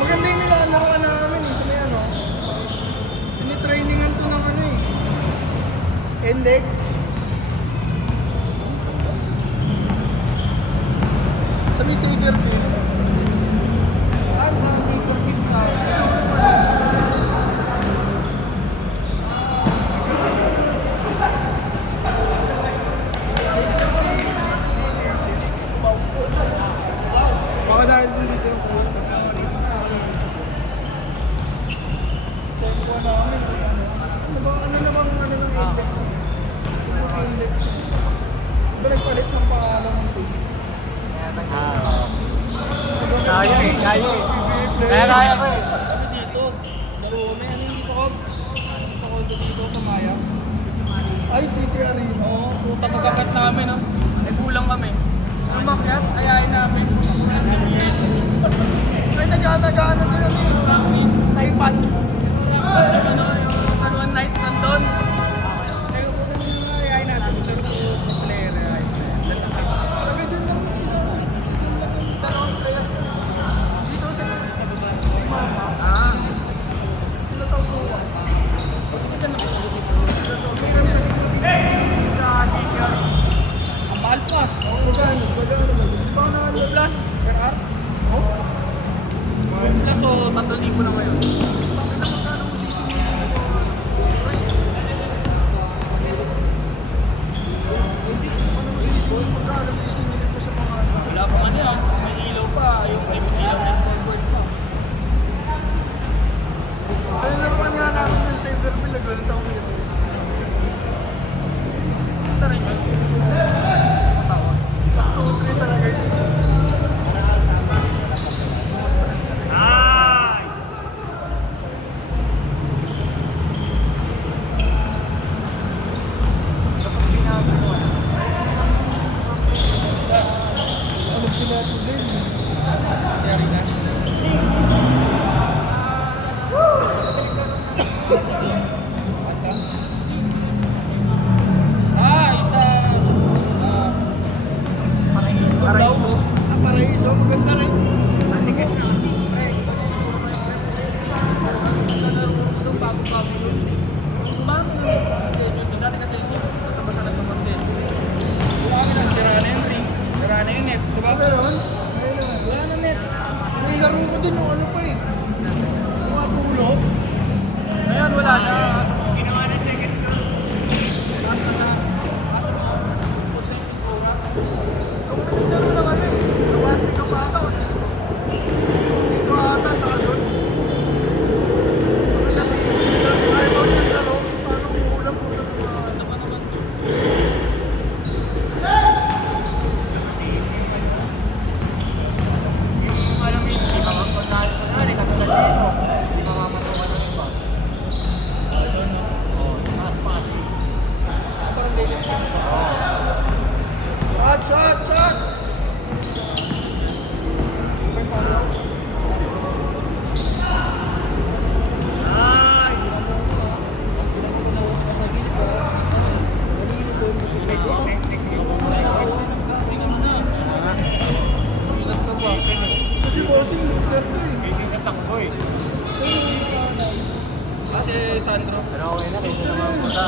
Maganda yung nilalaro namin eh. Sa ano, tinitrainingan to ng ano eh. Index. Sa may Saber Team. Sa Saber Team sa... Baka dahil dito yung pumunta. Ano namang ano ng index? Index. Ba nagpalit ng pangalan ng team? Kaya eh. Kaya ko eh. Kami dito. Laro kami. Ano yung dito ko? Sa kondo dito sa Maya. Ay, City Arena. Oo. Puta magagat namin. Nagkulang kami. Nung makyat, ayayin namin. Ay, nagana din kami. Practice. Taipan. San Juan Knights nandun. Ay, ayayin natin. Player. Sabi dun lang isa. Dalawang player. Dito sila. Mama. Sila tawtuan. Pagkita ka na. Sila tawtuan. Ang mahal pa. Magkano? Plus. Per hour? Plus o 3,000 na ngayon. Bakit na magkano mo sisingin?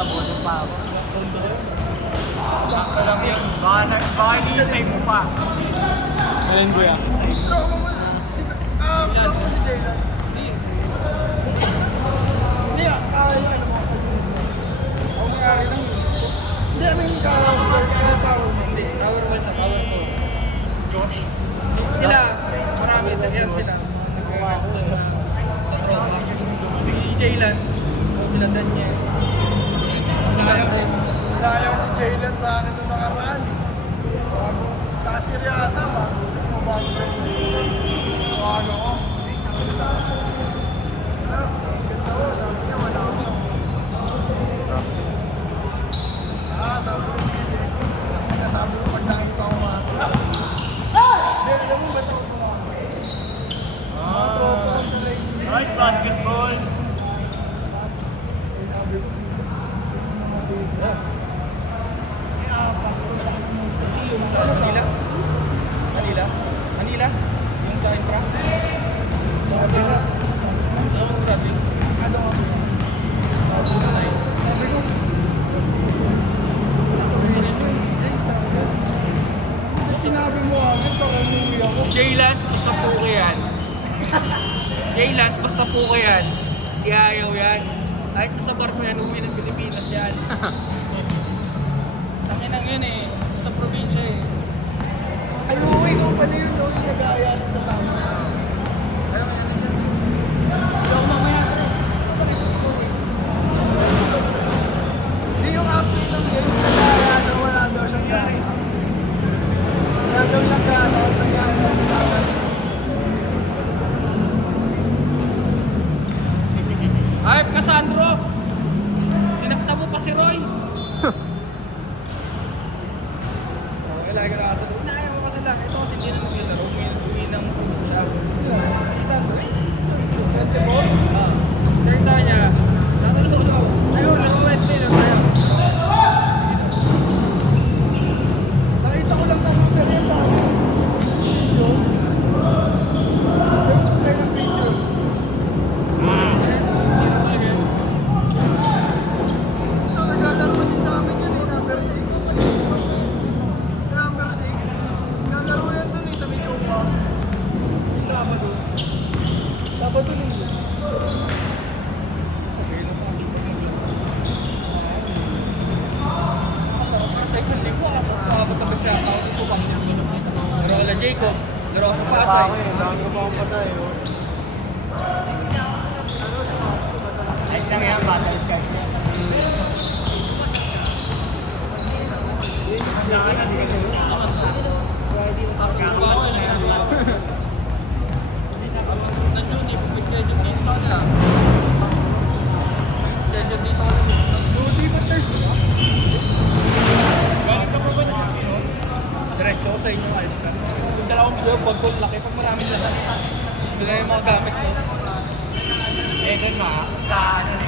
Bulong pa ako. Tondo ko yun. Sakto lang yun. Baka hinihintay mo pa. Alin ba yan? Yan. Si Jaylan. Hindi ah. Ano mo? Ako may-ari lang yun. Hindi, ano yung tower mo? Hindi, tower 1 sa power 2. Josh. Sila, marami sa yan sila. Nagawa ko doon sa tropa. Si Jaylan, sila Daniel. Sayang si Jaylen sa akin nung nakaraan. Bago kasiryata ba? Bago siya. Ano ko? Sabi niya wala ako siya. Sabi ko si Jay. Sabi ko pag nakita ko mga Nice basketball. Manila? Manila? Manila? Yung sa intra? Yung grabe. sinabi mo akin para umuwi ako. Jaylan, basta puke yan. Jaylan, basta puke yan. Di ayaw yan. Kahit sa bar mo yan, uwi ng Pilipinas yan. Takinang yun eh. Sa probinsya eh. Ay, uwi ko pala yun. No? Yung nag-aaya siya sa tama. Hindi ako mamaya pre. Hindi yung update ng game. Nag-aaya daw, wala daw siyang gana. Wala daw siyang gana. Sa gana sa tama. Ay, Cassandro! Sinakta mo pa si Roy. Kailangan ka nakasal. Inaaya mo pa sila. Ito kasi hindi na naglalaro. Uwi ng shower. Si Sandro eh. 24? Kaya sa kanya, nakaluto. Ayun, naka-Wednesday lang tayo. Nakita ko lang na super yan sa akin. Video. Play ng video. Ito, naglalaro din sa amin yun eh. Number 6. Number 6. Naglalaro yan dun eh sa Michopa. Sabado. Sabado din yun. Para sa isang linggo, abot na ba siya? Tawag ito pa. Pero kala Jacob, laro sa Pasay. Bago pa akong pasay. Ayos lang yan, battle scars yan. Kaso trabaho yun eh. Nandiyon eh, may schedule dito sa kanila. May schedule dito ka lang. Hindi ba Thursday? Galing ka pa ba na yun? Diretso ko sa inyo ay. Yung dalawang blue, pag gold laki, pag maraming lasan. Hindi na yung mga gamit ko. Eh, dun ma, sa ano eh.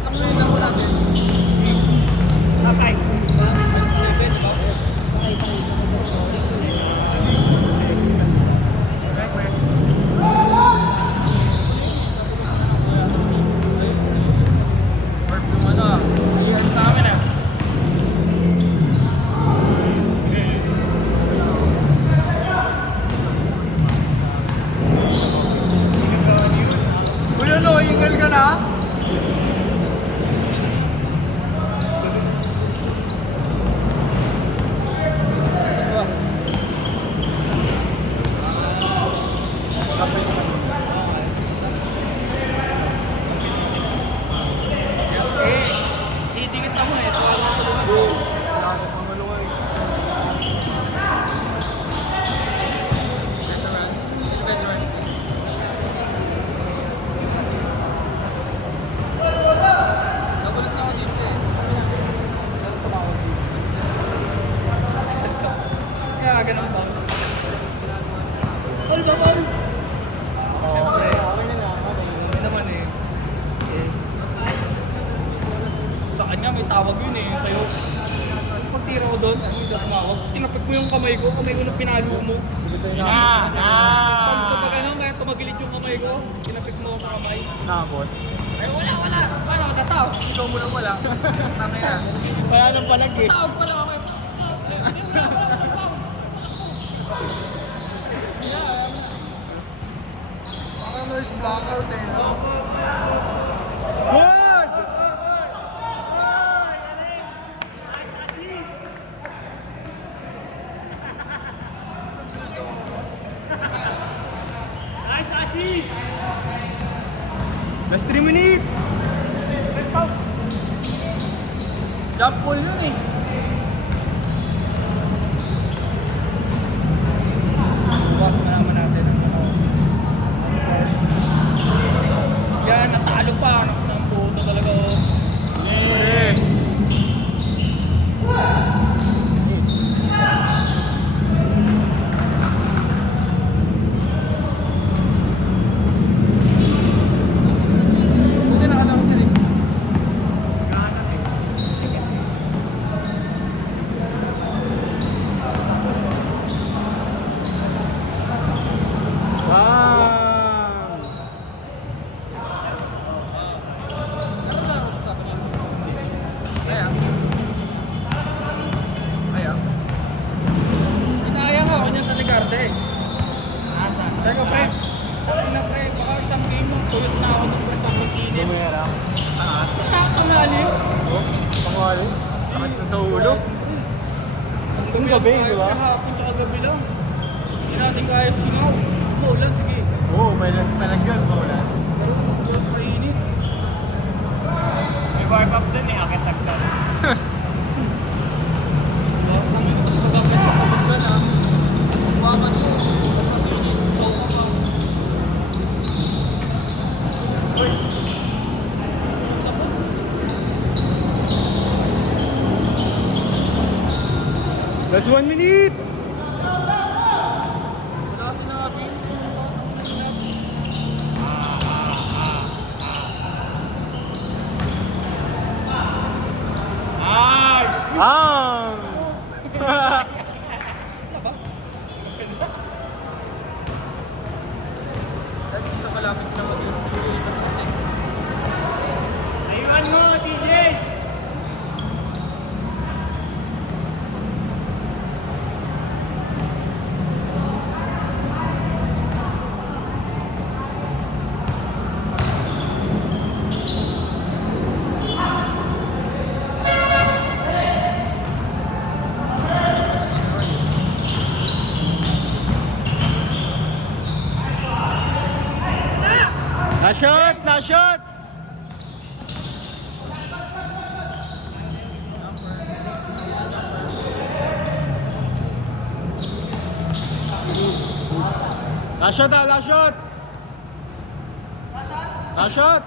Itang ngayon lang mo natin. Patay. 7, ba? Work yung ano ah. Years namin ah. Kuya no, ingal ka na? Titingit ako eh. Tuwag ako tulog. Veterans. Veterans. Nagulat na ako dito eh. Meron pa ba ako dito? Kaya ganun ba? All the ball! Siyempre. Hindi naman eh. Sa kanya may tawag yun eh, sa'yo. Pag tira ko doon, hindi ako tumawag. Tinapit mo yung kamay ko na pinalo mo. Pag ano, kaya tumagilid yung kamay ko, kinapit mo sa kamay. Nakabot. Ay, wala. Paano matataw? Ikaw mo lang wala. Tangay na. Wala nang palag eh. Tawag pala ako. Hindi mo na, Baka nurse blackout eh. Good! Nice assist! Last 3 minutes! Jump ball yun eh. Bukas na naman natin ang mga scores. Yan, natalo pa. Ang puto talaga oh. Yeah. Buti nakalaro sila eh. Bang! Ano ba ako sa akin? Kaya? Inaya nga ako niya sa Ligarde. Sabi ko, pre, tapos na pre, baka isang game mo, tuyot na ako ng press ang mag-init. Bumera. Nakakamali. Pangwali. Sakit na sa ulo. Ang gabi, di ba? Kahapon tsaka gabi lang. Hindi natin kaya singaw. Maulan, sige. Oo, may lagyan pa wala. Pero huwag mainit. May warm up dun eh, akit agad. Tapos pag-akit pa kapag ka na, pagbakan mo, pag-mainit, ikaw ka pa. Uy! Last 1 minute! Wala sinabi. Nice! Bang! Wala ba? Dahil isa kalapit na mag-iipan kasi. Ayun mo, DJ! Last shot! Last shot! Last shot! Last shot! Last shot!